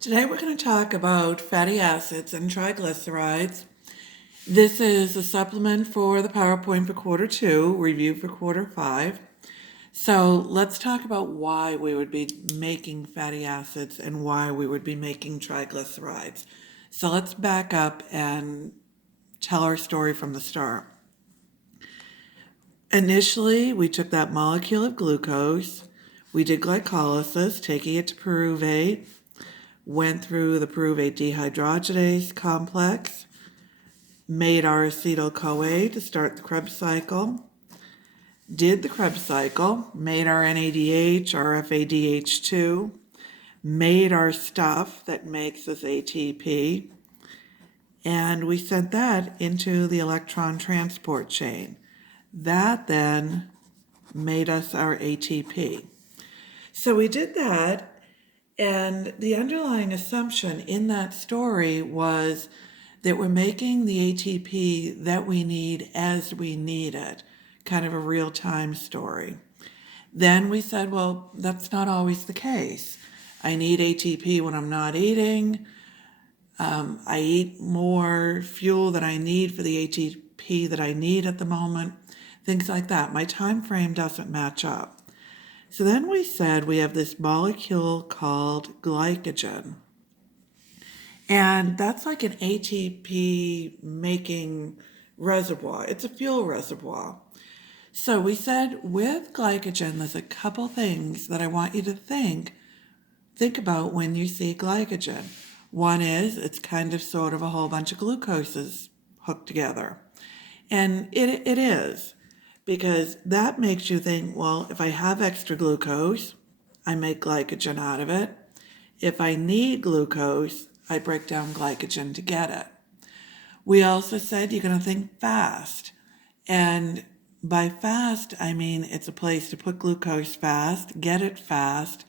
Today we're going to talk about fatty acids and triglycerides. This is a supplement for the PowerPoint for quarter two, review for quarter five. So let's talk about why we would be making fatty acids and why we would be making triglycerides. So let's back up and tell our story from the start. Initially, we took that molecule of glucose, we did glycolysis, taking it to pyruvate, went through the pyruvate dehydrogenase complex, made our acetyl-CoA to start the Krebs cycle, did the Krebs cycle, made our NADH, our FADH2, made our stuff that makes us ATP, and we sent that into the electron transport chain. That then made us our ATP. So we did that, and the underlying assumption in that story was that we're making the ATP that we need as we need it, kind of a real-time story. Then we said, well, that's not always the case. I need ATP when I'm not eating. I eat more fuel than I need for the ATP that I need at the moment. Things like that. My time frame doesn't match up. So then we said we have this molecule called glycogen. And that's like an ATP making reservoir. It's a fuel reservoir. So we said with glycogen, there's a couple things that I want you to think about when you see glycogen. One is it's kind of sort of a whole bunch of glucoses hooked together. And it is, because that makes you think, well, if I have extra glucose, I make glycogen out of it. If I need glucose, I break down glycogen to get it. We also said you're going to think fast. And by fast, I mean it's a place to put glucose fast, get it fast,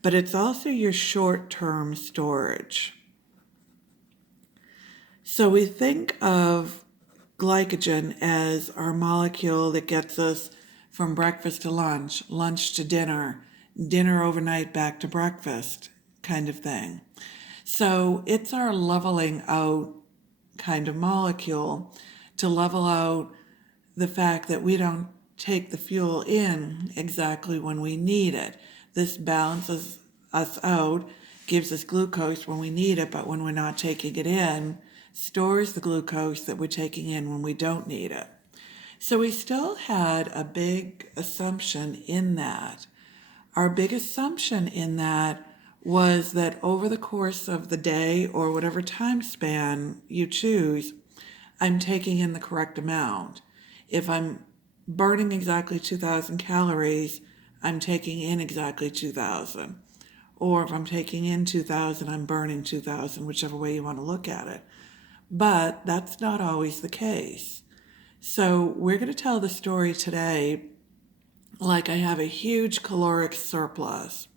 but it's also your short-term storage. So we think of glycogen as our molecule that gets us from breakfast to lunch, lunch to dinner, dinner overnight back to breakfast kind of thing. So it's our leveling out kind of molecule to level out the fact that we don't take the fuel in exactly when we need it. This balances us out, gives us glucose when we need it, but when we're not taking it in, stores the glucose that we're taking in when we don't need it. So we still had a big assumption in that. Our big assumption in that was that over the course of the day or whatever time span you choose, I'm taking in the correct amount. If I'm burning exactly 2,000 calories, I'm taking in exactly 2,000. Or if I'm taking in 2,000, I'm burning 2,000, whichever way you want to look at it. But that's not always the case. So we're going to tell the story today like I have a huge caloric surplus.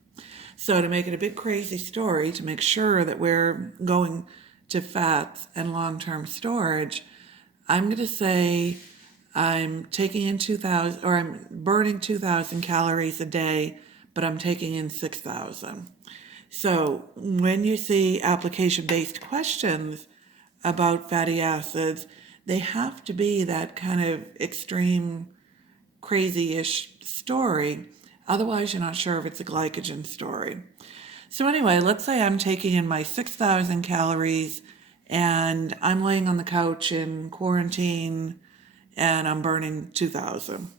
So to make it a big crazy story, to make sure that we're going to fats and long-term storage, I'm going to say I'm taking in 2,000, or I'm burning 2,000 calories a day, but I'm taking in 6,000. So when you see application-based questions about fatty acids, they have to be that kind of extreme, crazy-ish story. Otherwise, you're not sure if it's a glycogen story. So anyway, let's say I'm taking in my 6,000 calories and I'm laying on the couch in quarantine and I'm burning 2,000.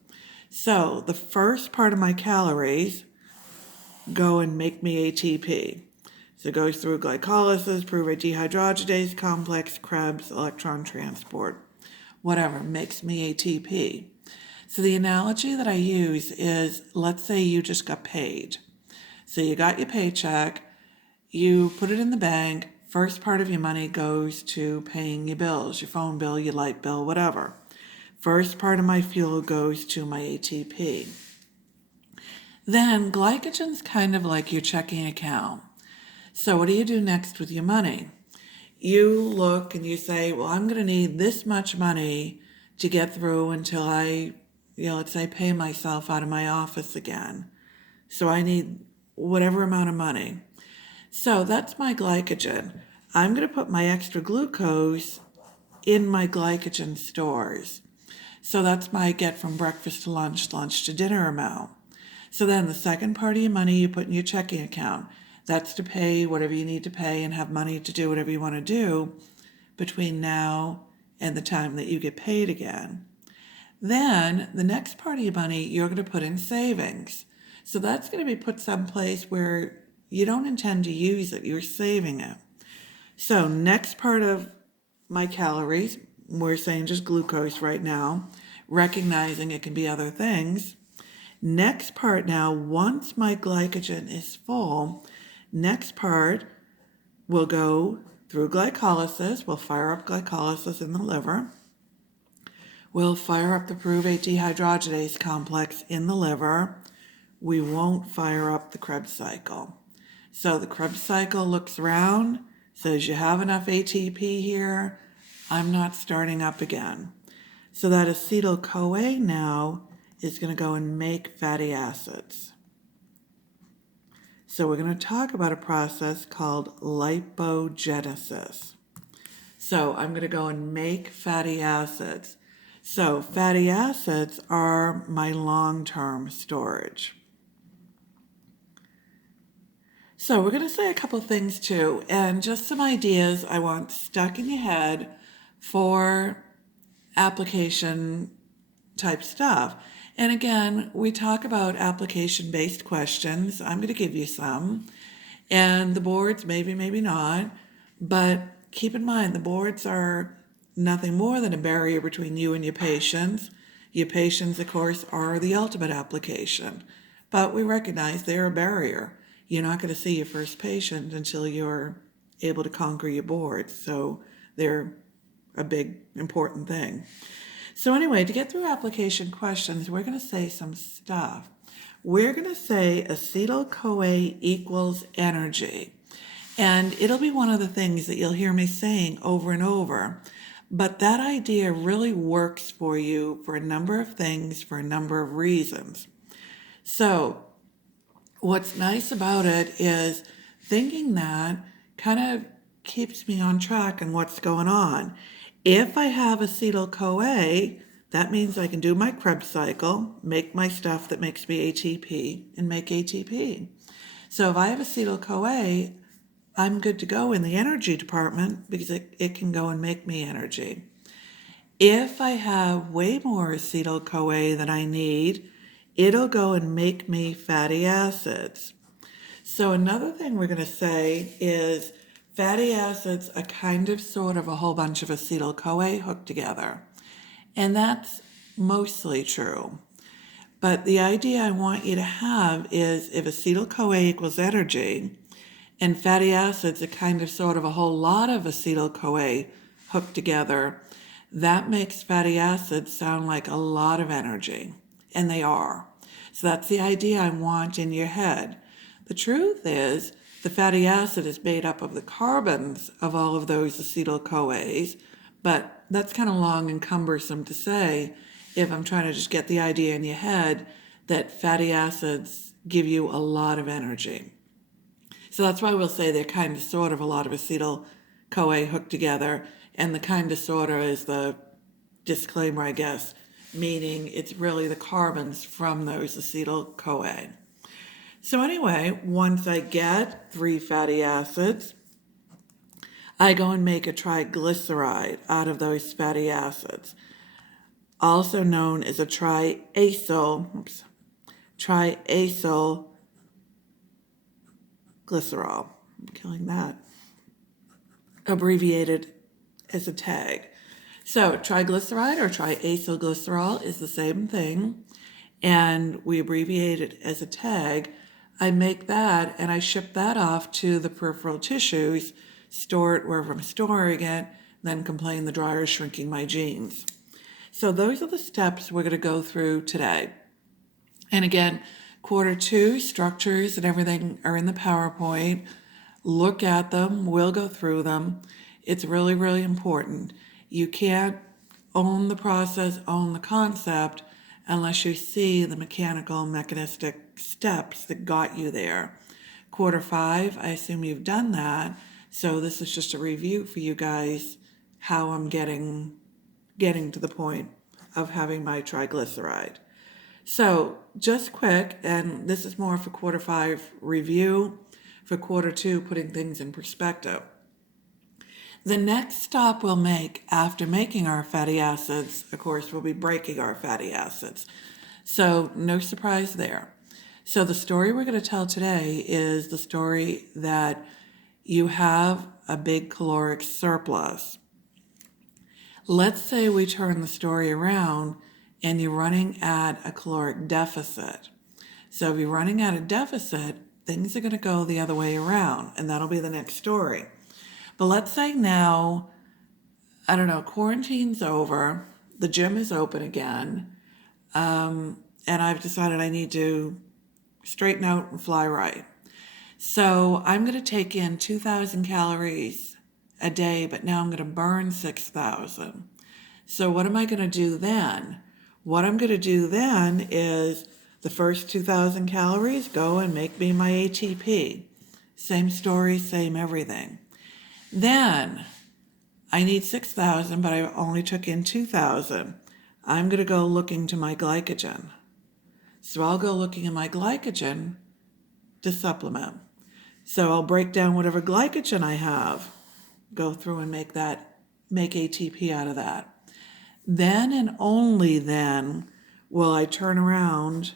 So the first part of my calories go and make me ATP. So it goes through glycolysis, pyruvate dehydrogenase complex, Krebs, electron transport, whatever, makes me ATP. So the analogy that I use is, let's say you just got paid. So you got your paycheck, you put it in the bank, first part of your money goes to paying your bills, your phone bill, your light bill, whatever. First part of my fuel goes to my ATP. Then glycogen's kind of like your checking account. So what do you do next with your money? You look and you say, well, I'm going to need this much money to get through until I, let's say pay myself out of my office again. So I need whatever amount of money. So that's my glycogen. I'm going to put my extra glucose in my glycogen stores. So that's my get from breakfast to lunch, lunch to dinner amount. So then the second part of your money you put in your checking account. That's to pay whatever you need to pay and have money to do whatever you want to do between now and the time that you get paid again. Then the next part of your money you're going to put in savings. So that's going to be put someplace where you don't intend to use it, you're saving it. So next part of my calories, we're saying just glucose right now, recognizing it can be other things. Next part now, once my glycogen is full, next part will go through glycolysis. We'll fire up glycolysis in the liver. We'll fire up the pyruvate dehydrogenase complex in the liver. We won't fire up the Krebs cycle. So the Krebs cycle looks around, says you have enough ATP here, I'm not starting up again. So that acetyl-CoA now is going to go and make fatty acids. So we're going to talk about a process called lipogenesis. So I'm going to go and make fatty acids. So fatty acids are my long-term storage. So we're going to say a couple things too, and just some ideas I want stuck in your head for application type stuff. And again, we talk about application-based questions. I'm going to give you some. And the boards, maybe, maybe not. But keep in mind, the boards are nothing more than a barrier between you and your patients. Your patients, of course, are the ultimate application. But we recognize they're a barrier. You're not going to see your first patient until you're able to conquer your boards. So they're a big, important thing. So anyway, to get through application questions, we're going to say some stuff. We're going to say acetyl-CoA equals energy. And it'll be one of the things that you'll hear me saying over and over. But that idea really works for you for a number of things, for a number of reasons. So what's nice about it is thinking that kind of keeps me on track and what's going on. If I have acetyl-CoA, that means I can do my Krebs cycle, make my stuff that makes me ATP, and make ATP. So if I have acetyl-CoA, I'm good to go in the energy department because it can go and make me energy. If I have way more acetyl-CoA than I need, it'll go and make me fatty acids. So another thing we're going to say is fatty acids are kind of sort of a whole bunch of acetyl-CoA hooked together. And that's mostly true. But the idea I want you to have is if acetyl-CoA equals energy and fatty acids are kind of sort of a whole lot of acetyl-CoA hooked together, that makes fatty acids sound like a lot of energy. And they are. So that's the idea I want in your head. The truth is, the fatty acid is made up of the carbons of all of those acetyl-CoAs, but that's kind of long and cumbersome to say if I'm trying to just get the idea in your head that fatty acids give you a lot of energy. So that's why we'll say they're kind of sort of a lot of acetyl-CoA hooked together, and the kind of sort of is the disclaimer, I guess, meaning it's really the carbons from those acetyl-CoA. So anyway, once I get 3 fatty acids, I go and make a triglyceride out of those fatty acids, also known as a triacyl glycerol. I'm killing that. Abbreviated as a tag. So triglyceride or triacylglycerol is the same thing, and we abbreviate it as a tag. I make that and I ship that off to the peripheral tissues, store it wherever I'm storing it, then complain the dryer is shrinking my jeans. So those are the steps we're going to go through today. And again, quarter 2 structures and everything are in the PowerPoint. Look at them. We'll go through them. It's really, really important. You can't own the process, own the concept, unless you see the mechanical, mechanistic steps that got you there. quarter 5, I assume you've done that. So this is just a review for you guys how I'm getting to the point of having my triglyceride. So just quick, and this is more for quarter 5 review, for quarter 2 putting things in perspective. The next stop we'll make after making our fatty acids, of course, will be breaking our fatty acids. So no surprise there. So the story we're going to tell today is the story that you have a big caloric surplus. Let's say we turn the story around and you're running at a caloric deficit. So if you're running at a deficit, things are going to go the other way around, and that'll be the next story. But let's say now, I don't know, quarantine's over, the gym is open again, and I've decided I need to straighten out and fly right. So I'm going to take in 2,000 calories a day, but now I'm going to burn 6,000. So what am I going to do then? What I'm going to do then is the first 2,000 calories go and make me my ATP. Same story, same everything. Then I need 6,000, but I only took in 2,000. I'm going to go looking to my glycogen. So I'll go looking at my glycogen to supplement. So I'll break down whatever glycogen I have, go through and make ATP out of that. Then and only then will I turn around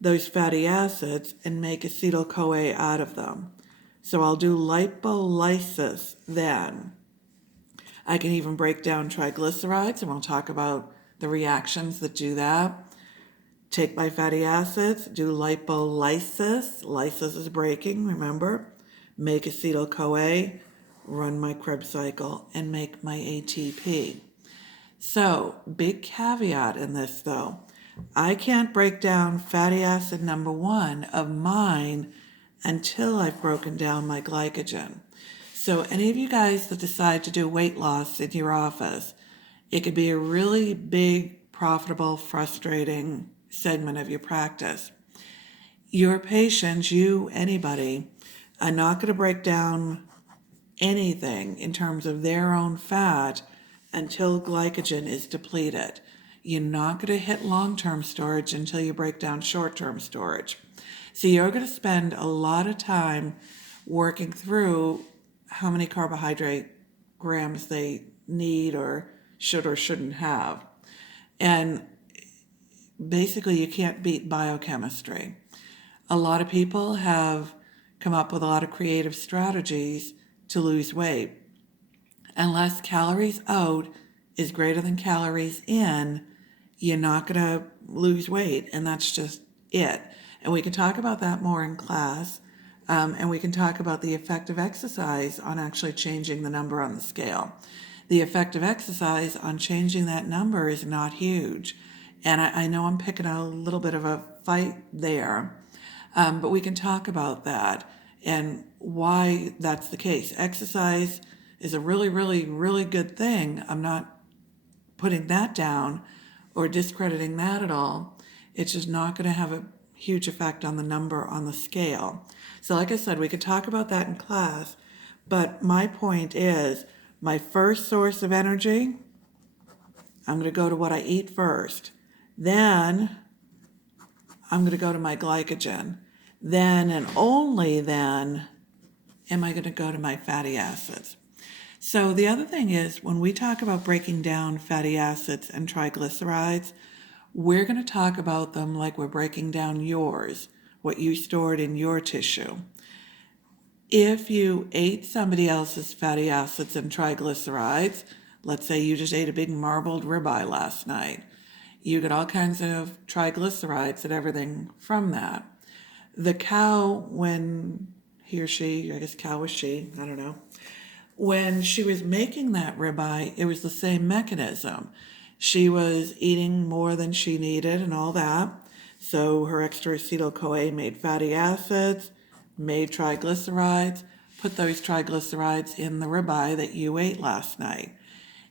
those fatty acids and make acetyl-CoA out of them. So I'll do lipolysis then. I can even break down triglycerides, and we'll talk about the reactions that do that. Take my fatty acids, do lipolysis. Lysis is breaking, remember? Make acetyl-CoA, run my Krebs cycle, and make my ATP. So, big caveat in this though. I can't break down fatty acid number 1 of mine until I've broken down my glycogen. So any of you guys that decide to do weight loss in your office, it could be a really big, profitable, frustrating segment of your practice. Your patients, you, anybody, are not going to break down anything in terms of their own fat until glycogen is depleted. You're not going to hit long-term storage until you break down short-term storage. So you're going to spend a lot of time working through how many carbohydrate grams they need or should or shouldn't have. And basically you can't beat biochemistry. A lot of people have come up with a lot of creative strategies to lose weight. Unless calories out is greater than calories in, you're not going to lose weight, and that's just it. And we can talk about that more in class, and we can talk about the effect of exercise on actually changing the number on the scale. The effect of exercise on changing that number is not huge, and I know I'm picking a little bit of a fight there, but we can talk about that and why that's the case. Exercise is a really, really, really good thing. I'm not putting that down or discrediting that at all. It's just not going to have a huge effect on the number on the scale. So like I said, we could talk about that in class, but my point is my first source of energy, I'm going to go to what I eat first. Then I'm going to go to my glycogen. Then and only then am I going to go to my fatty acids. So the other thing is, when we talk about breaking down fatty acids and triglycerides, we're going to talk about them like we're breaking down yours, what you stored in your tissue. If you ate somebody else's fatty acids and triglycerides, let's say you just ate a big marbled ribeye last night, you get all kinds of triglycerides and everything from that. The cow, when he or she, I guess cow was she, I don't know, when she was making that ribeye, it was the same mechanism. She was eating more than she needed and all that. So her extra acetyl-CoA made fatty acids, made triglycerides, put those triglycerides in the ribeye that you ate last night.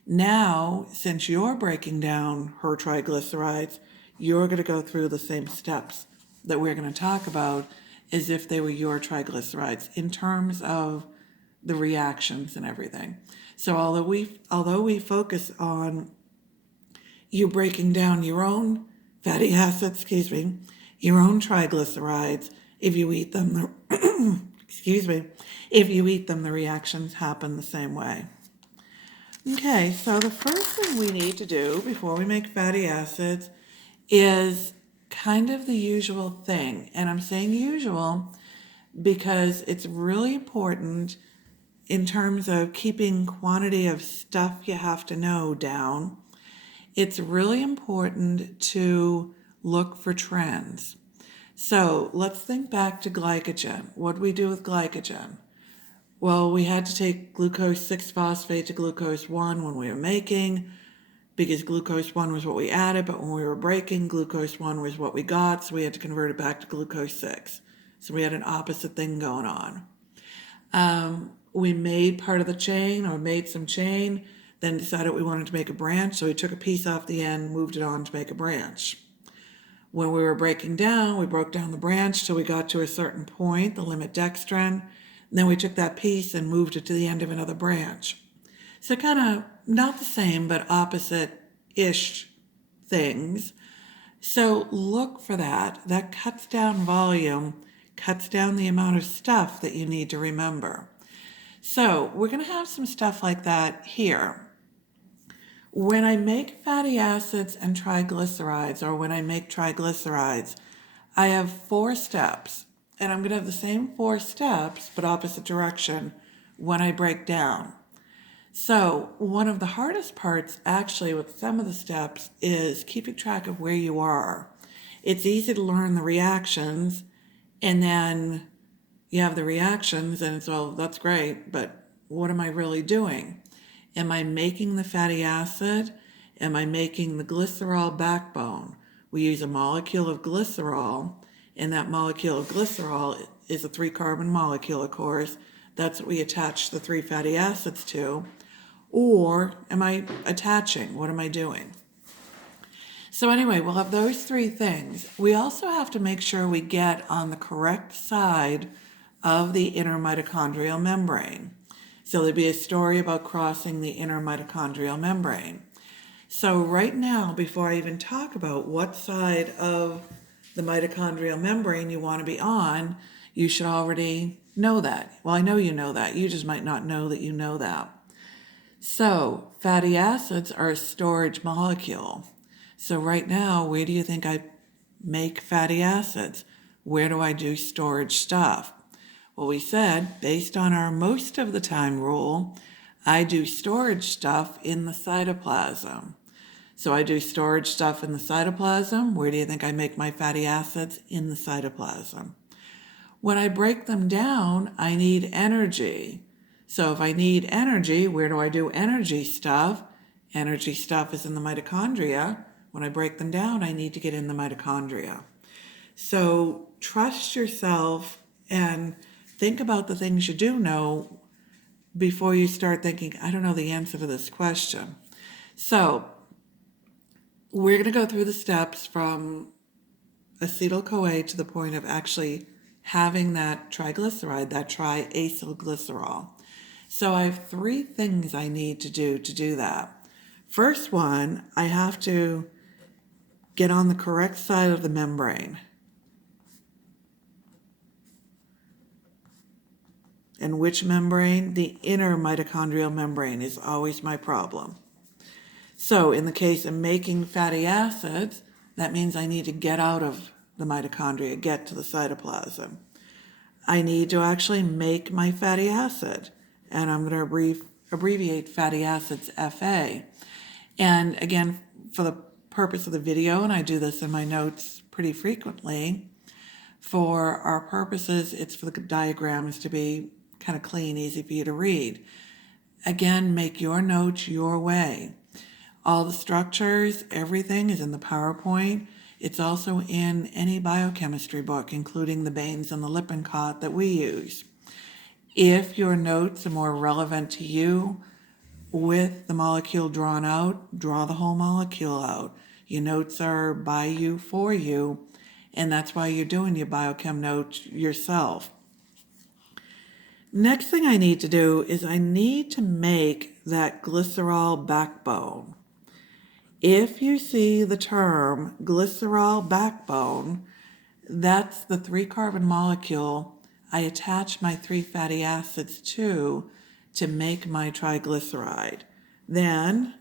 Now, since you're breaking down her triglycerides, you're going to go through the same steps that we're going to talk about as if they were your triglycerides in terms of the reactions and everything. So although we focus on you breaking down your own fatty acids, your own triglycerides, if you eat them, if you eat them, the reactions happen the same way. Okay, so the first thing we need to do before we make fatty acids is kind of the usual thing. And I'm saying usual because it's really important in terms of keeping quantity of stuff you have to know down. It's really important to look for trends. So let's think back to glycogen. What do we do with glycogen? Well, we had to take glucose 6-phosphate to glucose 1 when we were making, because glucose 1 was what we added, but when we were breaking, glucose 1 was what we got, so we had to convert it back to glucose 6. So we had an opposite thing going on. We made part of the chain, or made some chain, then decided we wanted to make a branch, so we took a piece off the end, moved it on to make a branch. When we were breaking down, we broke down the branch till we got to a certain point, the limit dextrin. And then we took that piece and moved it to the end of another branch. So kind of not the same, but opposite-ish things. So look for that. That cuts down volume, cuts down the amount of stuff that you need to remember. So we're going to have some stuff like that here. When I make fatty acids and triglycerides, or when I make triglycerides, I have 4 steps. And I'm going to have the same 4 steps, but opposite direction when I break down. So one of the hardest parts, actually, with some of the steps is keeping track of where you are. It's easy to learn the reactions, and then you have the reactions, and it's, well, that's great, but what am I really doing? Am I making the fatty acid? Am I making the glycerol backbone? We use a molecule of glycerol, and that molecule of glycerol is a 3-carbon molecule, of course. That's what we attach the 3 fatty acids to. Or am I attaching? What am I doing? So anyway, we'll have those 3 things. We also have to make sure we get on the correct side of the inner mitochondrial membrane. So there'd be a story about crossing the inner mitochondrial membrane. So right now, before I even talk about what side of the mitochondrial membrane you want to be on, you should already know that. Well, I know you know that. You just might not know that you know that. So fatty acids are a storage molecule. So right now, where do you think I make fatty acids? Where do I do storage stuff? Well, we said, based on our most of the time rule, I do storage stuff in the cytoplasm. So I do storage stuff in the cytoplasm. Where do you think I make my fatty acids? In the cytoplasm. When I break them down, I need energy. So if I need energy, where do I do energy stuff? Energy stuff is in the mitochondria. When I break them down, I need to get in the mitochondria. So trust yourself and think about the things you do know before you start thinking, I don't know the answer to this question. So we're going to go through the steps from acetyl-CoA to the point of actually having that triglyceride, that triacylglycerol. So I have 3 things I need to do that. First one, I have to get on the correct side of the membrane. And which membrane? The inner mitochondrial membrane is always my problem. So in the case of making fatty acids, that means I need to get out of the mitochondria, get to the cytoplasm. I need to actually make my fatty acid, and I'm going to abbreviate fatty acids FA. And again, for the purpose of the video, and I do this in my notes pretty frequently, for our purposes, it's for the diagrams to be kind of clean, easy for you to read. Again, make your notes your way. All the structures, everything is in the PowerPoint. It's also in any biochemistry book, including the Baines and the Lippincott that we use. If your notes are more relevant to you, with the molecule drawn out, draw the whole molecule out. Your notes are by you, for you, And that's why you're doing your biochem note yourself. Next thing I need to do is I need to make that glycerol backbone. If you see the term glycerol backbone, that's the 3-carbon molecule I attach my 3 fatty acids to make my triglyceride. Then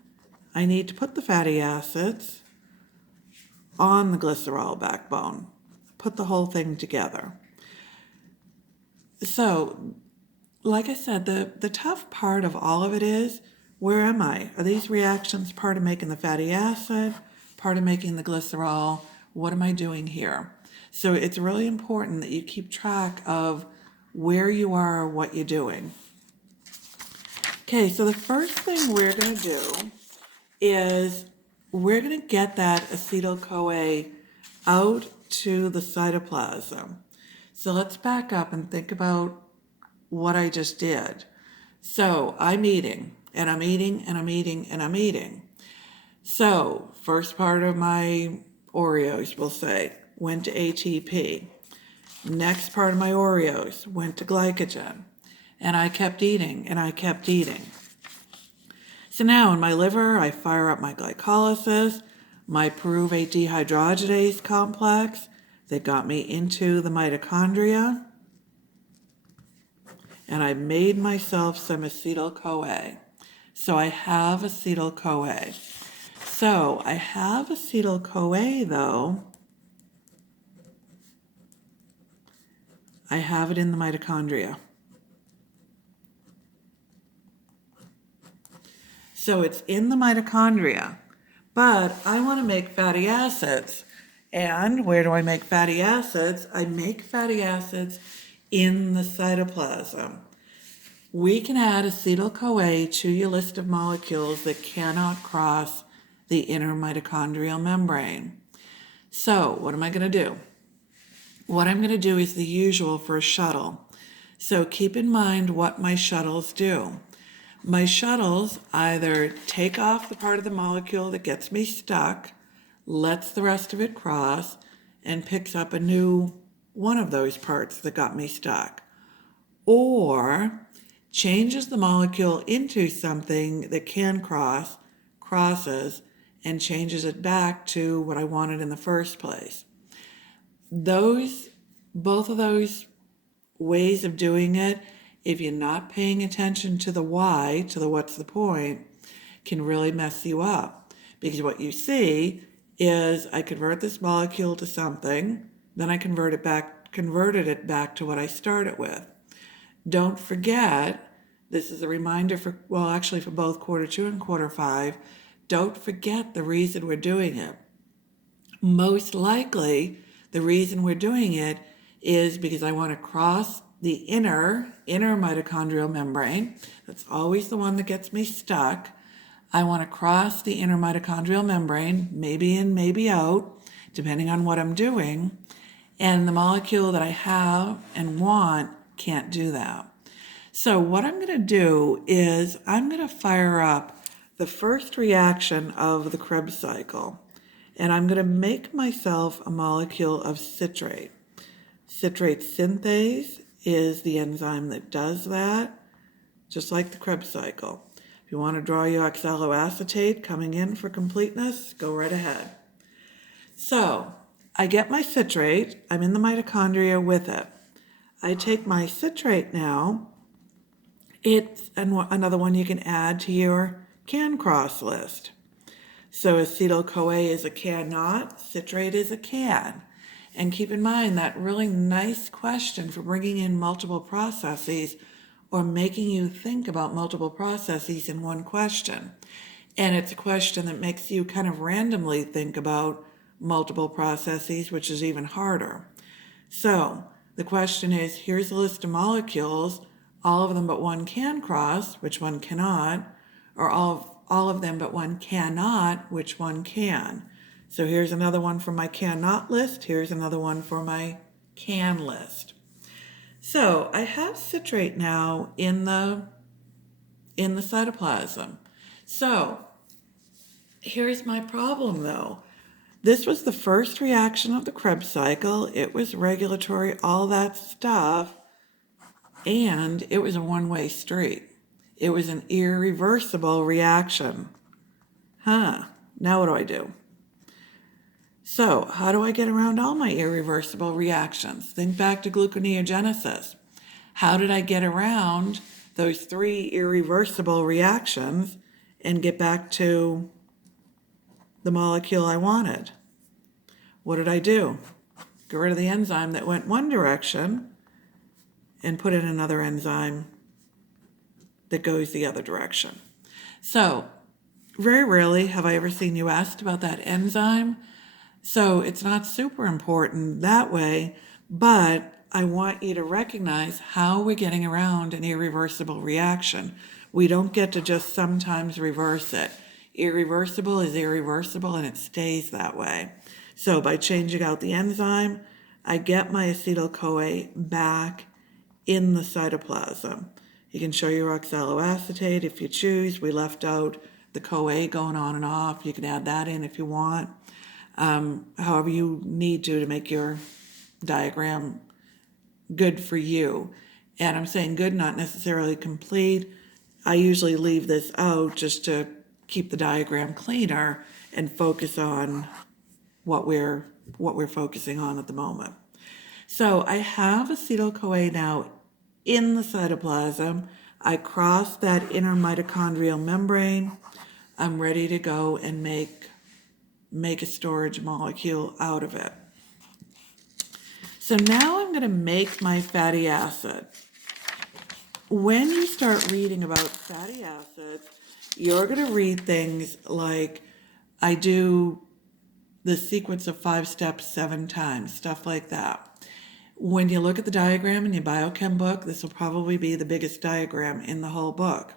I need to put the fatty acids on the glycerol backbone, put the whole thing together. So, like I said, the tough part of all of it is, where am I? Are these reactions part of making the fatty acid, part of making the glycerol? What am I doing here? So it's really important that you keep track of where you are, what you're doing. Okay, so the first thing we're going to do is we're going to get that acetyl-CoA out to the cytoplasm. So let's back up and think about what I just did. So I'm eating, and I'm eating, and I'm eating, and I'm eating. So first part of my Oreos, we'll say, went to ATP. Next part of my Oreos went to glycogen. And I kept eating, and I kept eating. So now in my liver, I fire up my glycolysis, my pyruvate dehydrogenase complex that got me into the mitochondria. And I made myself some acetyl-CoA. So I have acetyl-CoA. So I have acetyl-CoA, though. I have it in the mitochondria. So it's in the mitochondria, but I want to make fatty acids. And where do I make fatty acids? I make fatty acids in the cytoplasm. We can add acetyl-CoA to your list of molecules that cannot cross the inner mitochondrial membrane. So what am I going to do? What I'm going to do is the usual for a shuttle. So keep in mind what my shuttles do. My shuttles either take off the part of the molecule that gets me stuck, lets the rest of it cross, and picks up a new one of those parts that got me stuck, or changes the molecule into something that can crosses, and changes it back to what I wanted in the first place. Both of those ways of doing it, if you're not paying attention to the why, to the what's the point, can really mess you up. Because what you see is I convert this molecule to something, then I converted it back to what I started with. Don't forget, this is a reminder for both quarter 2 and quarter 5, don't forget the reason we're doing it. Most likely, the reason we're doing it is because I want to cross the inner mitochondrial membrane. That's always the one that gets me stuck. I want to cross the inner mitochondrial membrane, maybe in, maybe out, depending on what I'm doing. And the molecule that I have and want can't do that. So what I'm going to do is I'm going to fire up the first reaction of the Krebs cycle. And I'm going to make myself a molecule of citrate. Citrate synthase is the enzyme that does that, just like the Krebs cycle. If you want to draw your oxaloacetate coming in for completeness, go right ahead. So I get my citrate. I'm in the mitochondria with it. I take my citrate now. It's another one you can add to your can cross list. So acetyl-CoA is a cannot, citrate is a can. And keep in mind that really nice question for bringing in multiple processes or making you think about multiple processes in one question. And it's a question that makes you kind of randomly think about multiple processes, which is even harder. So the question is, here's a list of molecules, all of them but one can cross, which one cannot, or all of them but one cannot, which one can. So here's another one for my cannot list. Here's another one for my can list. So I have citrate now in the cytoplasm. So here's my problem though. This was the first reaction of the Krebs cycle. It was regulatory, all that stuff, and it was a one-way street. It was an irreversible reaction. Now what do I do? So how do I get around all my irreversible reactions? Think back to gluconeogenesis. How did I get around those 3 irreversible reactions and get back to the molecule I wanted? What did I do? Get rid of the enzyme that went one direction and put in another enzyme that goes the other direction. So very rarely have I ever seen you asked about that enzyme. So it's not super important that way, but I want you to recognize how we're getting around an irreversible reaction. We don't get to just sometimes reverse it. Irreversible is irreversible and it stays that way. So by changing out the enzyme, I get my acetyl-CoA back in the cytoplasm. You can show your oxaloacetate if you choose. We left out the CoA going on and off. You can add that in if you want. However you need to make your diagram good for you. And I'm saying good, not necessarily complete. I usually leave this out just to keep the diagram cleaner and focus on what we're focusing on at the moment. So I have acetyl-CoA now in the cytoplasm. I cross that inner mitochondrial membrane. I'm ready to go and make a storage molecule out of it. So now I'm going to make my fatty acid. When you start reading about fatty acids, you're going to read things like, I do the sequence of 5 steps 7 times, stuff like that. When you look at the diagram in your biochem book, this will probably be the biggest diagram in the whole book.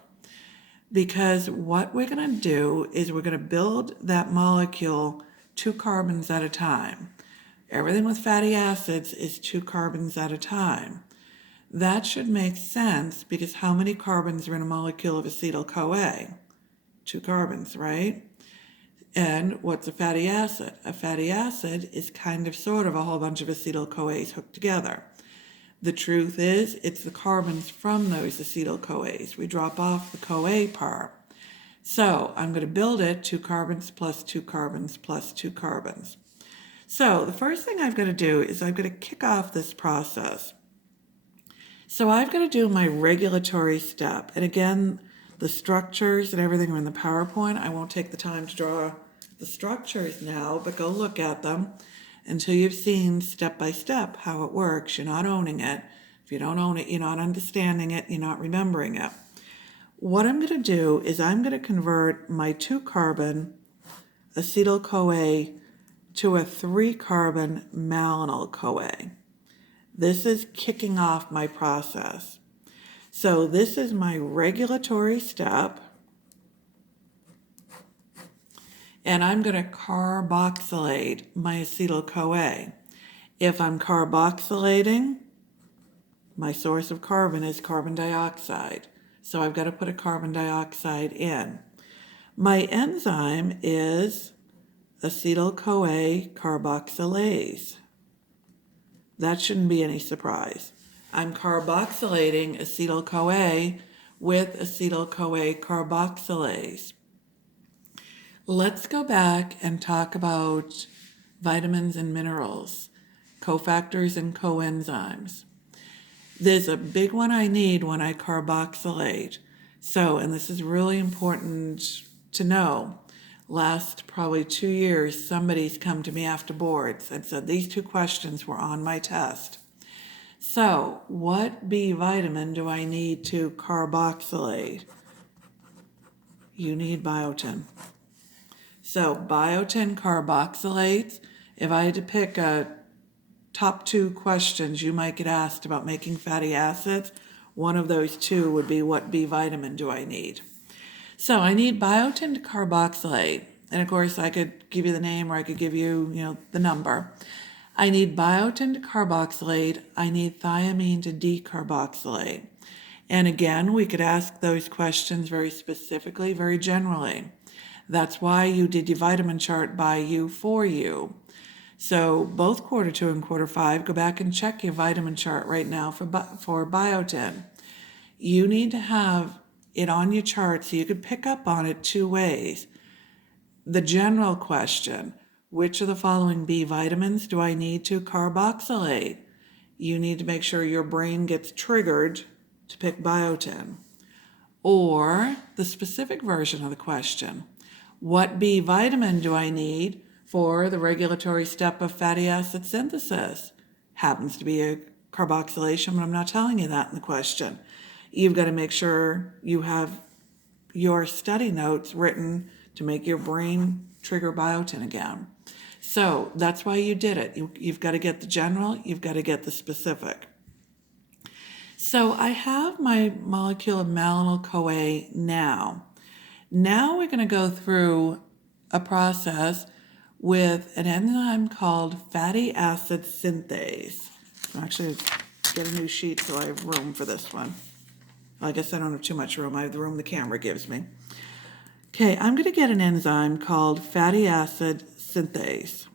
Because what we're going to do is we're going to build that molecule 2 carbons at a time. Everything with fatty acids is 2 carbons at a time. That should make sense because how many carbons are in a molecule of acetyl-CoA? 2 carbons, right? And what's a fatty acid? A fatty acid is kind of sort of a whole bunch of acetyl-CoAs hooked together. The truth is, it's the carbons from those acetyl-CoAs. We drop off the CoA part. So I'm going to build it 2 carbons plus 2 carbons plus 2 carbons. So the first thing I've got to do is I've got to kick off this process. So I've got to do my regulatory step. And again, the structures and everything are in the PowerPoint. I won't take the time to draw the structures now, but go look at them until you've seen step by step how it works. You're not owning it. If you don't own it, you're not understanding it, you're not remembering it. What I'm going to do is I'm going to convert my 2 carbon acetyl-CoA to a 3 carbon malonyl-CoA. This is kicking off my process. So this is my regulatory step. And I'm going to carboxylate my acetyl-CoA. If I'm carboxylating, my source of carbon is carbon dioxide. So I've got to put a carbon dioxide in. My enzyme is acetyl-CoA carboxylase. That shouldn't be any surprise. I'm carboxylating acetyl-CoA with acetyl-CoA carboxylase. Let's go back and talk about vitamins and minerals, cofactors and coenzymes. There's a big one I need when I carboxylate. So, and this is really important to know, last probably 2 years, somebody's come to me after boards and said these 2 questions were on my test. So, what B vitamin do I need to carboxylate? You need biotin. So biotin carboxylates. If I had to pick a top 2 questions you might get asked about making fatty acids, one of those 2 would be, what B vitamin do I need? So I need biotin to carboxylate. And of course I could give you the name or I could give you, the number. I need biotin to carboxylate. I need thiamine to decarboxylate. And again, we could ask those questions very specifically, very generally. That's why you did your vitamin chart by you for you. So both quarter 2 and quarter 5, go back and check your vitamin chart right now for biotin. You need to have it on your chart so you could pick up on it two ways. The general question, which of the following B vitamins do I need to carboxylate? You need to make sure your brain gets triggered to pick biotin. Or the specific version of the question, what B vitamin do I need for the regulatory step of fatty acid synthesis? Happens to be a carboxylation, but I'm not telling you that in the question. You've got to make sure you have your study notes written to make your brain trigger biotin again. So that's why you did it. You've got to get the general, you've got to get the specific. So I have my molecule of malonyl-CoA now. Now we're going to go through a process with an enzyme called fatty acid synthase. Actually, get a new sheet so I have room for this one. Well, I guess I don't have too much room. I have the room the camera gives me. Okay, I'm going to get an enzyme called fatty acid synthase.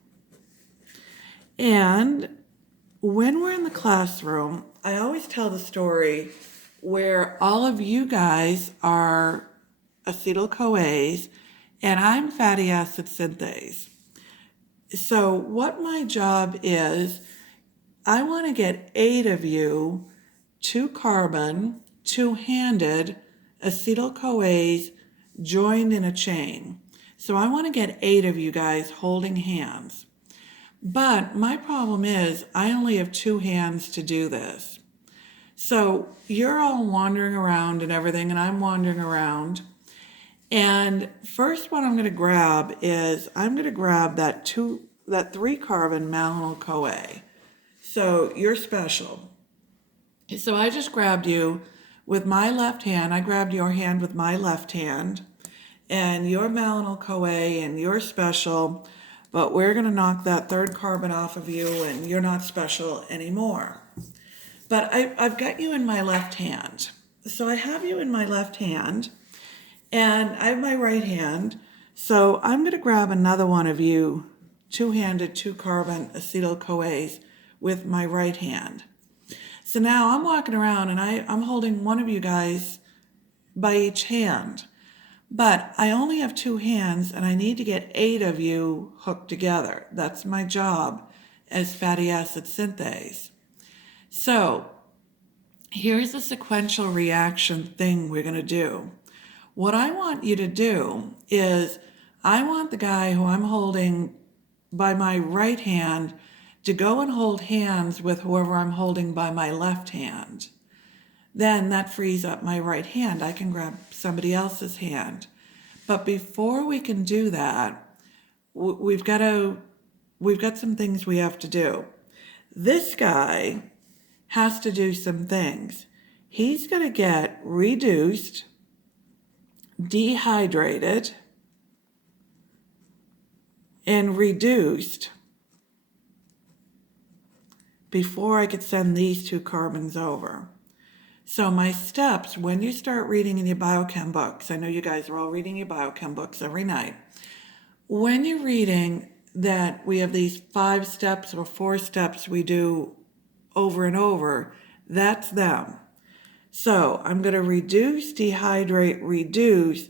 And when we're in the classroom, I always tell the story where all of you guys are acetyl-CoAs and I'm fatty acid synthase. So what my job is, I want to get 8 of you 2-carbon, 2-handed acetyl-CoAs joined in a chain. So I want to get 8 of you guys holding hands. But my problem is I only have 2 hands to do this. So you're all wandering around and everything, and I'm wandering around. And first what I'm going to grab is I'm going to grab that 3-carbon malonyl-CoA. So you're special. So I just grabbed you with my left hand. I grabbed your hand with my left hand. And you're malonyl-CoA and you're special. But we're going to knock that 3rd carbon off of you and you're not special anymore. But I've got you in my left hand. So I have you in my left hand and I have my right hand. So I'm going to grab another one of you 2-handed 2-carbon acetyl-CoAs with my right hand. So now I'm walking around and I'm holding one of you guys by each hand. But I only have 2 hands and I need to get 8 of you hooked together. That's my job as fatty acid synthase. So here's the sequential reaction thing we're going to do. What I want you to do is I want the guy who I'm holding by my right hand to go and hold hands with whoever I'm holding by my left hand. Then that frees up my right hand. I can grab somebody else's hand. But before we can do that, we've got some things we have to do. This guy has to do some things. He's going to get reduced, dehydrated, and reduced before I could send these 2 carbons over. So my steps, when you start reading in your biochem books, I know you guys are all reading your biochem books every night. When you're reading that we have these 5 steps or 4 steps we do over and over, that's them. So I'm going to reduce, dehydrate, reduce,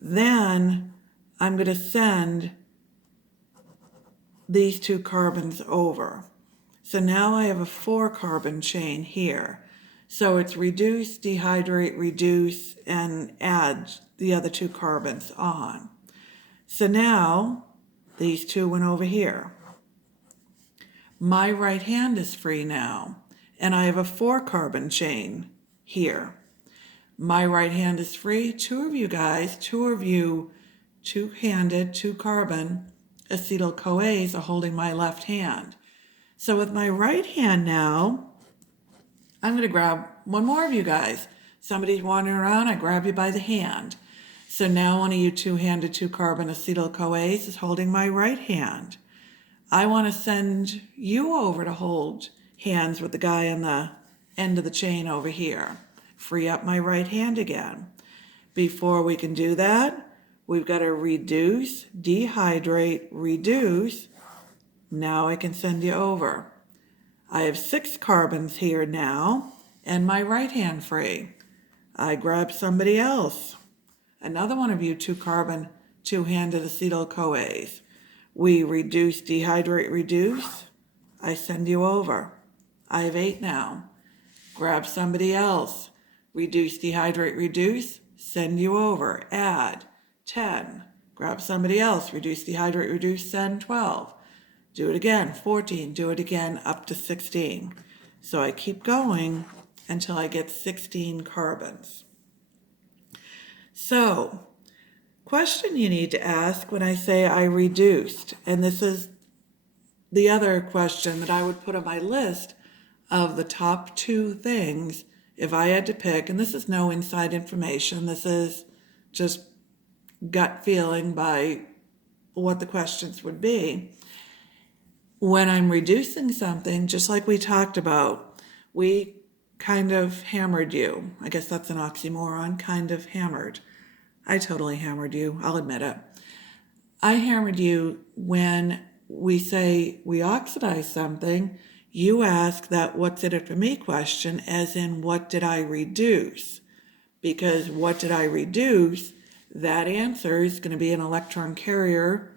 then I'm going to send these 2 carbons over. So now I have a 4-carbon chain here. So it's reduce, dehydrate, reduce, and add the other 2 carbons on. So now these 2 went over here. My right hand is free now, and I have a 4-carbon chain here. My right hand is free. 2 of you guys, 2 of you 2-handed, 2-carbon acetyl-CoAs are holding my left hand. So with my right hand now, I'm going to grab one more of you guys. Somebody's wandering around, I grab you by the hand. So now one of you 2-handed 2-carbon acetyl-CoAs is holding my right hand. I want to send you over to hold hands with the guy on the end of the chain over here. Free up my right hand again. Before we can do that, We've got to reduce, dehydrate, reduce. Now I can send you over. I have 6 carbons here now, and my right hand free. I grab somebody else. Another one of you 2-carbon, 2-handed acetyl-CoAs. We reduce, dehydrate, reduce. I send you over. I have 8 now. Grab somebody else. Reduce, dehydrate, reduce. Send you over. Add 10. Grab somebody else. Reduce, dehydrate, reduce. Send 12. Do it again, 14. Do it again, up to 16. So I keep going until I get 16 carbons. So, question you need to ask when I say I reduced, and this is the other question that I would put on my list of the top 2 things if I had to pick, and this is no inside information, this is just gut feeling by what the questions would be. When I'm reducing something, just like we talked about, we kind of hammered you. I guess that's an oxymoron, kind of hammered. I totally hammered you, I'll admit it. I hammered you when we say we oxidize something, you ask that what's in it for me question, as in what did I reduce? Because what did I reduce? That answer is going to be an electron carrier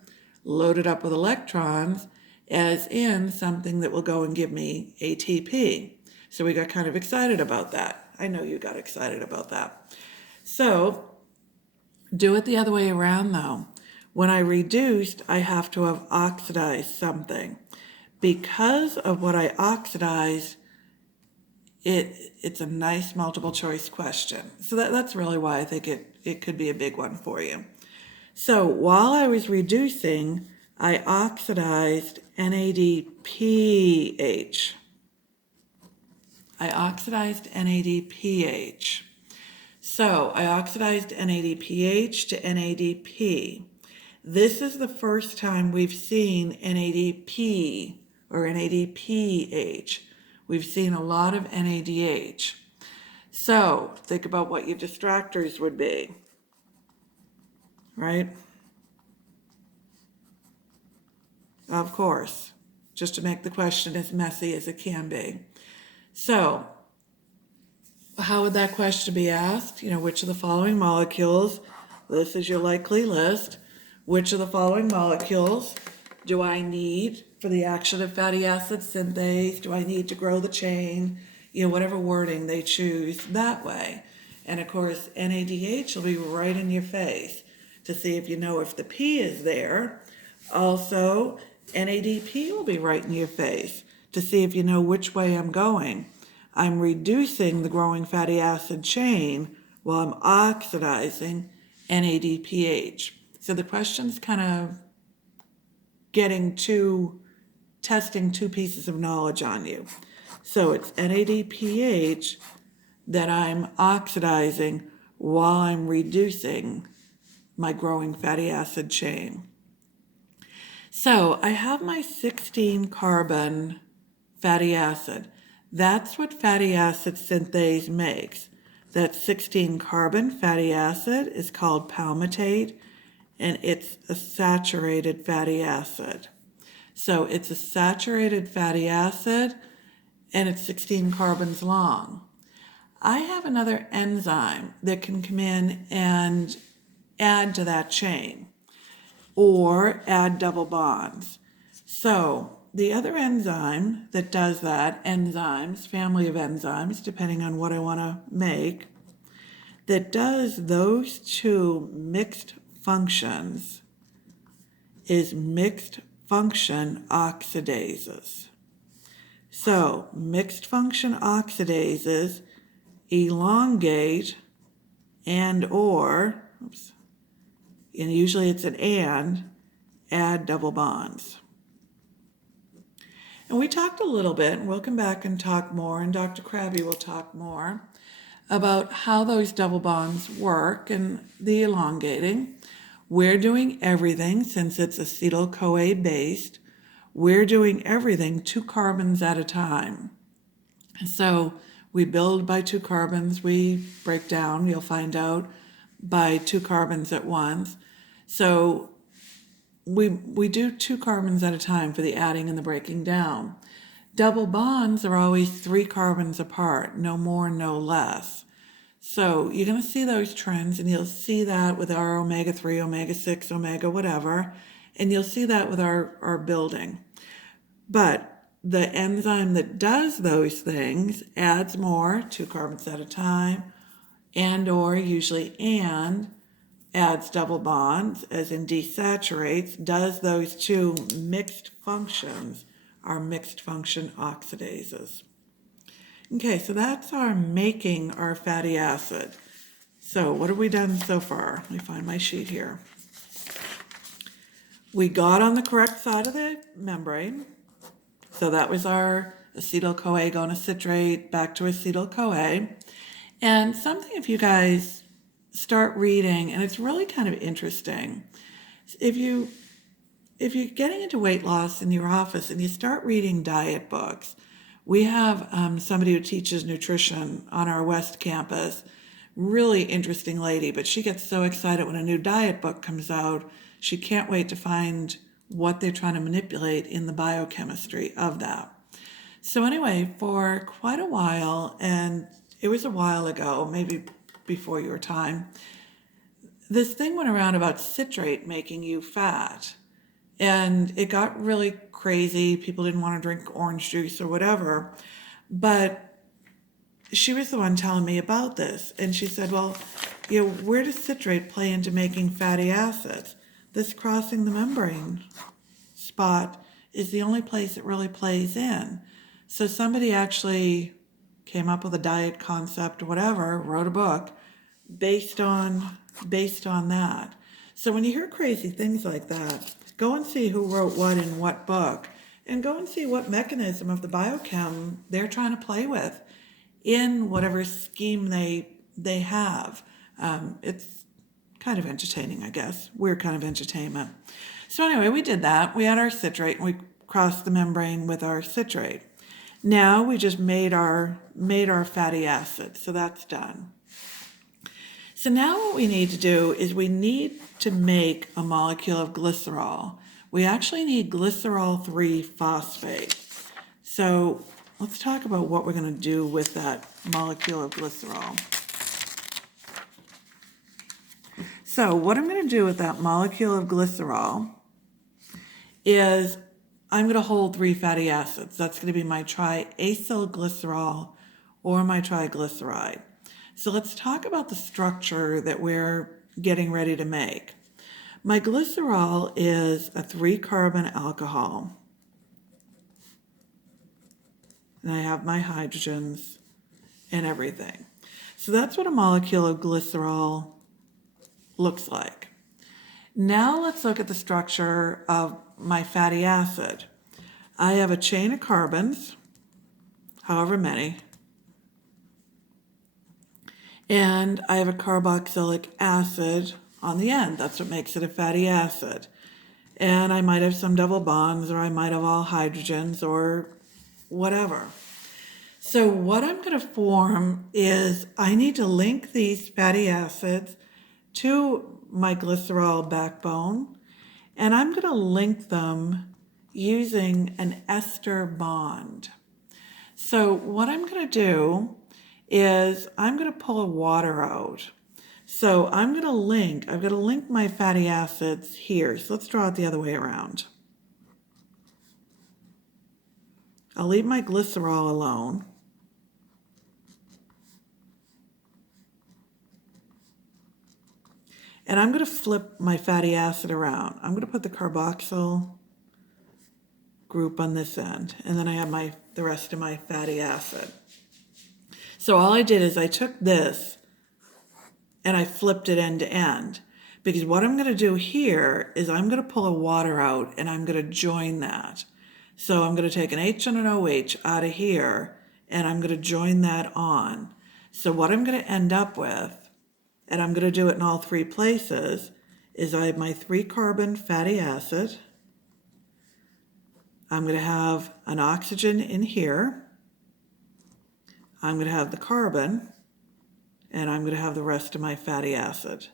loaded up with electrons, as in something that will go and give me ATP. So we got kind of excited about that. I know you got excited about that. So do it the other way around though. When I reduced, I have to have oxidized something. Because of what I oxidized, it's a nice multiple choice question. So that's really why I think it could be a big one for you. So while I was reducing, I oxidized NADPH. I oxidized NADPH. So I oxidized NADPH to NADP. This is the first time we've seen NADP or NADPH. We've seen a lot of NADH. So think about what your distractors would be, right? Of course, just to make the question as messy as it can be. So how would that question be asked? Which of the following molecules, this is your likely list, which of the following molecules do I need for the action of fatty acid synthase? Do I need to grow the chain? Whatever wording they choose that way. And of course, NADH will be right in your face to see if you know if the P is there. Also, NADP will be right in your face to see if you know which way I'm going. I'm reducing the growing fatty acid chain while I'm oxidizing NADPH. So the question's kind of testing 2 pieces of knowledge on you. So it's NADPH that I'm oxidizing while I'm reducing my growing fatty acid chain. So I have my 16 carbon fatty acid. That's what fatty acid synthase makes. That 16 carbon fatty acid is called palmitate, and it's a saturated fatty acid. So it's a saturated fatty acid, and it's 16 carbons long. I have another enzyme that can come in and add to that chain, or add double bonds. So the other enzyme that does that, enzymes, family of enzymes, depending on what I want to make, that does those 2 mixed functions is mixed function oxidases. So mixed function oxidases elongate and usually it's an add double bonds. And we talked a little bit, and we'll come back and talk more, and Dr. Krabbe will talk more about how those double bonds work and the elongating. We're doing everything, since it's acetyl-CoA based, we're doing everything 2 carbons at a time. So we build by 2 carbons, we break down, you'll find out, by 2 carbons at once. So we do 2 carbons at a time for the adding and the breaking down. Double bonds are always 3 carbons apart, no more, no less. So you're going to see those trends, and you'll see that with our omega-3, omega-6, omega whatever, and you'll see that with our building. But the enzyme that does those things adds more, 2 carbons at a time, and or usually adds double bonds, as in desaturates, does those 2 mixed functions, are mixed function oxidases. Okay, so that's our making our fatty acid. So what have we done so far? Let me find my sheet here. We got on the correct side of the membrane. So that was our acetyl-CoA going to citrate, back to acetyl-CoA. And something, if you guys start reading, and it's really kind of interesting, if you're getting into weight loss in your office and you start reading diet books, we have somebody who teaches nutrition on our West Campus, really interesting lady, but she gets so excited when a new diet book comes out. She can't wait to find what they're trying to manipulate in the biochemistry of that. So anyway, for quite a while, and it was a while ago, maybe before your time, this thing went around about citrate making you fat. And it got really crazy. People didn't want to drink orange juice or whatever. But she was the one telling me about this. And she said, well, where does citrate play into making fatty acids? This crossing the membrane spot is the only place it really plays in. So somebody actually came up with a diet concept or whatever, wrote a book based on that. So when you hear crazy things like that, go and see who wrote what in what book, and go and see what mechanism of the biochem they're trying to play with in whatever scheme they have. It's kind of entertaining, I guess. Weird kind of entertainment. So anyway, we did that. We had our citrate, and we crossed the membrane with our citrate. Now we just made our fatty acid, so that's done. So now what we need to do is we need to make a molecule of glycerol. We actually need glycerol 3-phosphate. So let's talk about what we're going to do with that molecule of glycerol. So what I'm going to do with that molecule of glycerol is I'm going to hold 3 fatty acids. That's going to be my triacylglycerol or my triglyceride. So let's talk about the structure that we're getting ready to make. My glycerol is a 3-carbon alcohol. And I have my hydrogens and everything. So that's what a molecule of glycerol looks like. Now let's look at the structure of my fatty acid. I have a chain of carbons, however many, and I have a carboxylic acid on the end. That's what makes it a fatty acid. And I might have some double bonds, or I might have all hydrogens or whatever. So what I'm going to form is I need to link these fatty acids to my glycerol backbone, and I'm going to link them using an ester bond. So what I'm going to do is I'm going to pull water out. So I've got to link my fatty acids here. So let's draw it the other way around. I'll leave my glycerol alone. And I'm going to flip my fatty acid around. I'm going to put the carboxyl group on this end, and then I have the rest of my fatty acid. So all I did is I took this and I flipped it end to end, because what I'm going to do here is I'm going to pull a water out and I'm going to join that. So I'm going to take an H and an OH out of here, and I'm going to join that on. So what I'm going to end up with, and I'm going to do it in all 3 places, is I have my 3-carbon fatty acid. I'm going to have an oxygen in here. I'm going to have the carbon, and I'm going to have the rest of my fatty acid.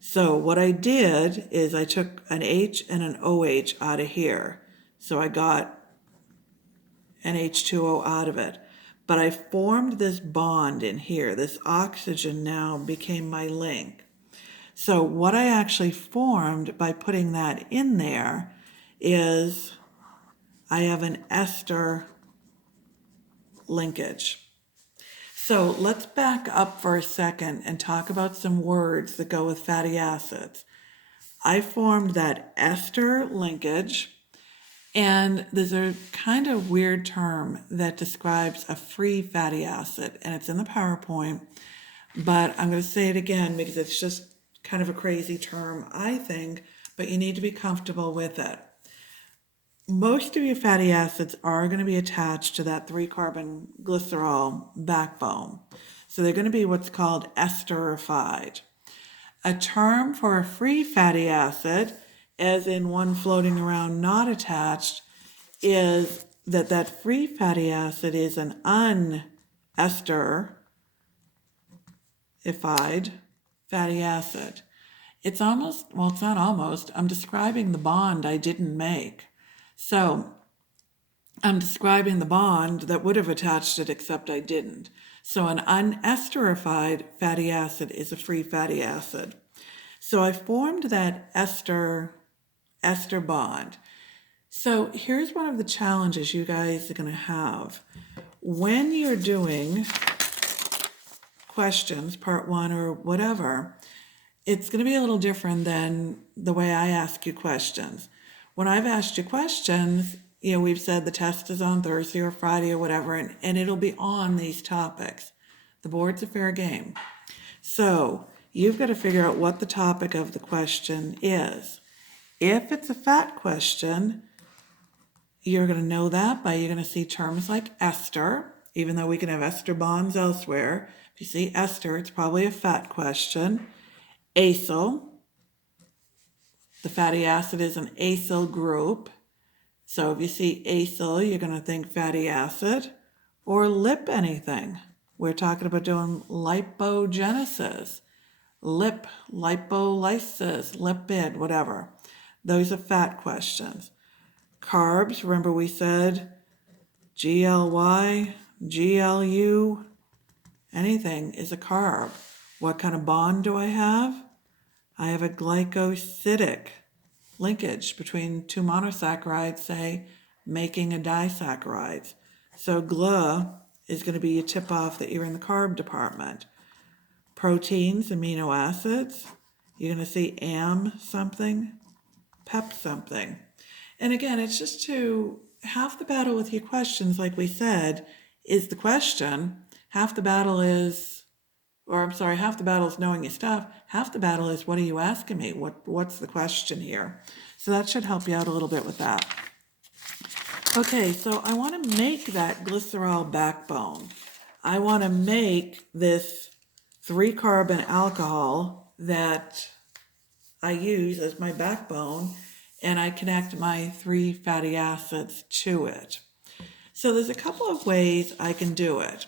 So what I did is I took an H and an OH out of here. So I got an H2O out of it. But I formed this bond in here. This oxygen now became my link. So what I actually formed by putting that in there is I have an ester linkage. So let's back up for a second and talk about some words that go with fatty acids. I formed that ester linkage, and there's a kind of weird term that describes a free fatty acid, and it's in the PowerPoint, but I'm going to say it again because it's just kind of a crazy term, I think, but you need to be comfortable with it. Most of your fatty acids are going to be attached to that 3-carbon glycerol backbone. So they're going to be what's called esterified. A term for a free fatty acid, as in one floating around not attached, is that free fatty acid is an unesterified fatty acid. It's almost, well, it's not almost, I'm describing the bond I didn't make. So I'm describing the bond that would have attached it except I didn't. So an unesterified fatty acid is a free fatty acid. So I formed that ester bond. So here's one of the challenges you guys are going to have. When you're doing questions, part 1 or whatever, it's going to be a little different than the way I ask you questions. When I've asked you questions, we've said the test is on Thursday or Friday or whatever, and it'll be on these topics. The board's a fair game. So you've got to figure out what the topic of the question is. If it's a fat question, you're going to know that you're going to see terms like ester, even though we can have ester bonds elsewhere. If you see ester, it's probably a fat question. Acyl. The fatty acid is an acyl group. So if you see acyl, you're going to think fatty acid. Or lip anything. We're talking about doing lipogenesis. Lipolysis, lipid, whatever. Those are fat questions. Carbs, remember we said GLY, GLU, anything is a carb. What kind of bond do I have? I have a glycosidic linkage between 2 monosaccharides, say, making a disaccharide. So GLA is going to be your tip off that you're in the carb department. Proteins, amino acids, you're going to see AM something, PEP something. And again, it's just to half the battle with your questions, like we said, is the question. Half the battle is knowing your stuff. Half the battle is, what are you asking me? What's the question here? So that should help you out a little bit with that. Okay, so I want to make that glycerol backbone. I want to make this 3-carbon alcohol that I use as my backbone, and I connect my 3 fatty acids to it. So there's a couple of ways I can do it.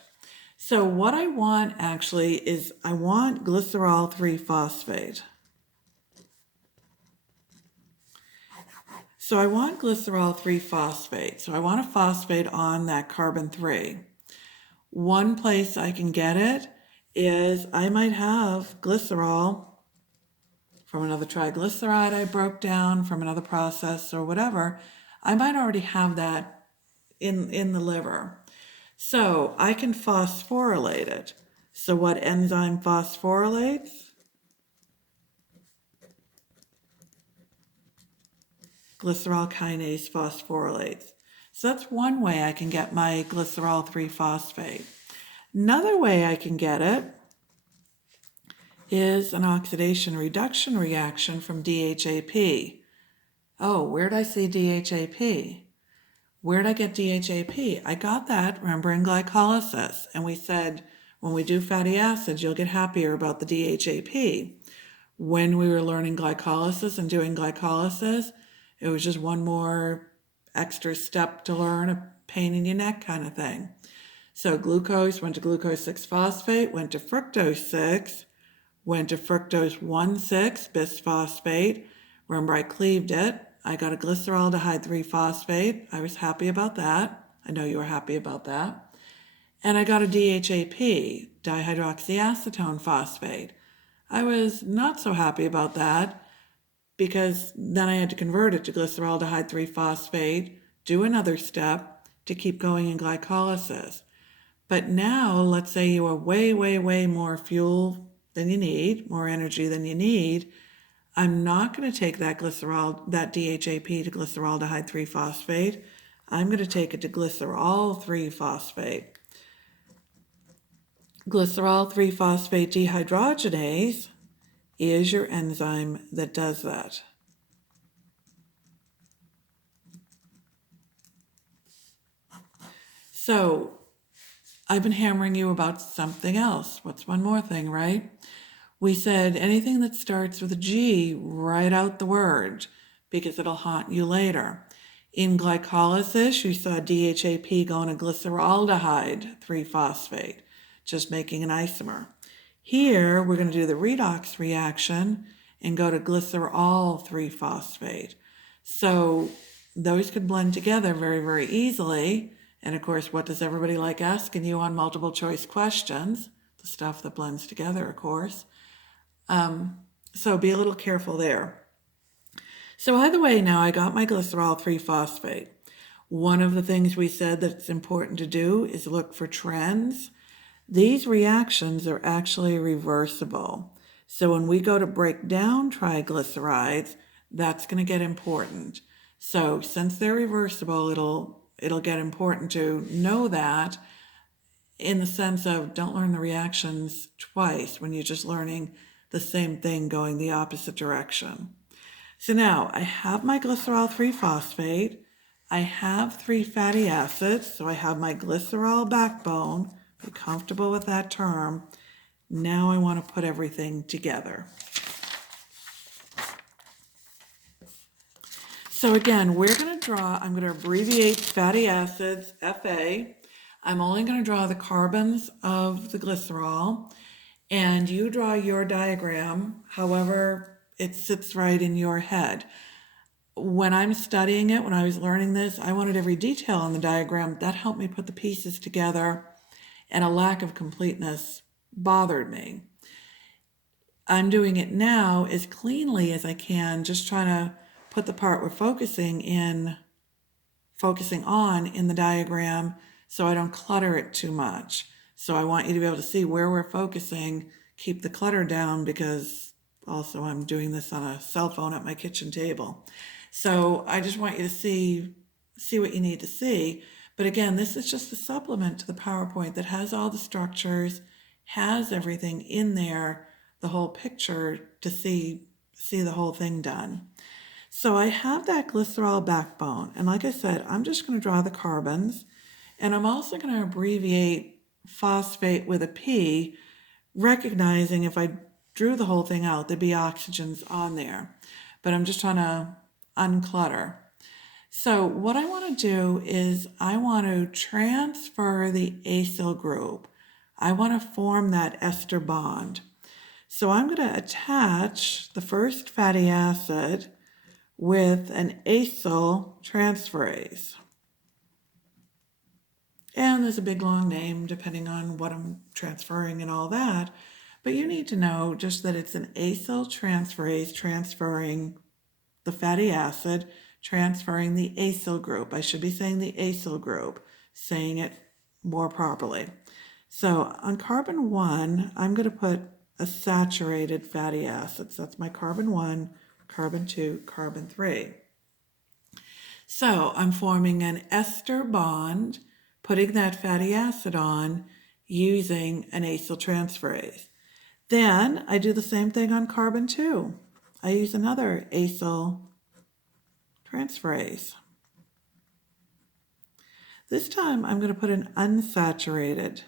So what I want actually is I want glycerol 3-phosphate. So I want glycerol 3-phosphate. So I want a phosphate on that carbon 3. One place I can get it is I might have glycerol from another triglyceride I broke down from another process or whatever. I might already have that in the liver. So I can phosphorylate it. So what enzyme phosphorylates? Glycerol kinase phosphorylates. So that's one way I can get my glycerol 3-phosphate. Another way I can get it is an oxidation reduction reaction from DHAP. Oh, where'd I see DHAP? Where'd I get DHAP? I got that, remember, in glycolysis. And we said, when we do fatty acids, you'll get happier about the DHAP. When we were learning glycolysis and doing glycolysis, it was just one more extra step to learn, a pain in your neck kind of thing. So glucose went to glucose 6-phosphate, went to fructose 6, went to fructose 1,6 bisphosphate. Remember, I cleaved it. I got a glyceraldehyde 3-phosphate. I was happy about that. I know you were happy about that. And I got a DHAP, dihydroxyacetone phosphate. I was not so happy about that because then I had to convert it to glyceraldehyde 3-phosphate, do another step to keep going in glycolysis. But now, let's say you are way, way, way more fuel than you need, more energy than you need. I'm not going to take that DHAP to glyceraldehyde 3-phosphate. I'm going to take it to glycerol 3-phosphate. Glycerol 3-phosphate dehydrogenase is your enzyme that does that. So I've been hammering you about something else. What's one more thing, right? We said anything that starts with a G, write out the word because it'll haunt you later. In glycolysis, you saw DHAP going to glyceraldehyde 3-phosphate, just making an isomer. Here, we're going to do the redox reaction and go to glycerol 3-phosphate. So those could blend together very, very easily. And of course, what does everybody like asking you on multiple choice questions? The stuff that blends together, of course. So be a little careful there. So either way, now I got my glycerol 3-phosphate. One of the things we said that's important to do is look for trends. These reactions are actually reversible. So when we go to break down triglycerides, that's going to get important. So since they're reversible, it'll get important to know that, in the sense of don't learn the reactions twice when you're just learning the same thing going the opposite direction. So now I have my glycerol 3-phosphate. I have 3 fatty acids. So I have my glycerol backbone. Be comfortable with that term. Now I want to put everything together. So again, we're going to draw, I'm going to abbreviate fatty acids, FA. I'm only going to draw the carbons of the glycerol, and you draw your diagram however it sits right in your head. When I'm studying it, when I was learning this, I wanted every detail on the diagram. That helped me put the pieces together, and a lack of completeness bothered me. I'm doing it now as cleanly as I can, just trying to put the part we're focusing on in the diagram so I don't clutter it too much. So I want you to be able to see where we're focusing, keep the clutter down, because also I'm doing this on a cell phone at my kitchen table. So I just want you to see what you need to see. But again, this is just a supplement to the PowerPoint that has all the structures, has everything in there, the whole picture to see the whole thing done. So I have that glycerol backbone. And like I said, I'm just going to draw the carbons. And I'm also going to abbreviate phosphate with a P, recognizing if I drew the whole thing out, there'd be oxygens on there. But I'm just trying to unclutter. So what I want to do is I want to transfer the acyl group. I want to form that ester bond. So I'm going to attach the first fatty acid with an acyl transferase. And there's a big long name depending on what I'm transferring and all that. But you need to know just that it's an acyl transferase transferring the fatty acid, transferring the acyl group. I should be saying the acyl group, saying it more properly. So on carbon 1, I'm going to put a saturated fatty acid. So that's my carbon 1, carbon 2, carbon 3. So I'm forming an ester bond, putting that fatty acid on using an acyl transferase. Then I do the same thing on carbon 2. I use another acyl transferase. This time I'm going to put an unsaturated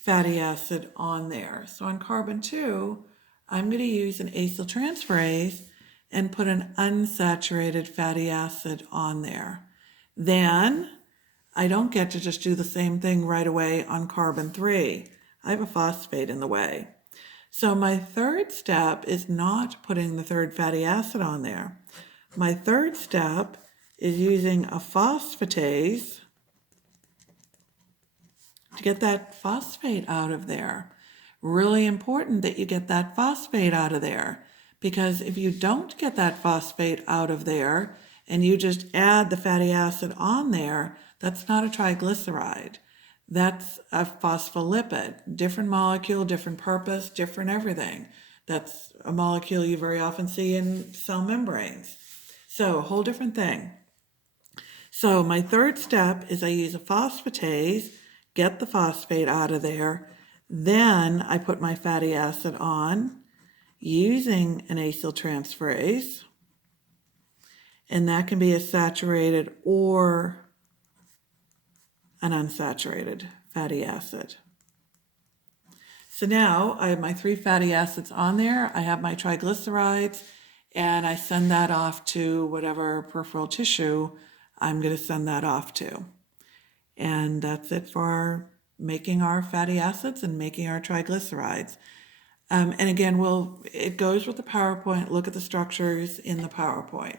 fatty acid on there. So on carbon 2, I'm going to use an acyl transferase and put an unsaturated fatty acid on there. Then I don't get to just do the same thing right away on carbon 3. I have a phosphate in the way. So my third step is not putting the third fatty acid on there. My third step is using a phosphatase to get that phosphate out of there. Really important that you get that phosphate out of there, because if you don't get that phosphate out of there and you just add the fatty acid on there, that's not a triglyceride. That's a phospholipid, different molecule, different purpose, different everything. That's a molecule you very often see in cell membranes. So a whole different thing. So my third step is I use a phosphatase, get the phosphate out of there. Then I put my fatty acid on using an acyltransferase. And that can be a saturated or an unsaturated fatty acid. So now I have my 3 fatty acids on there. I have my triglycerides, and I send that off to whatever peripheral tissue I'm going to send that off to. And that's it for making our fatty acids and making our triglycerides. And again, it goes with the PowerPoint. Look at the structures in the PowerPoint.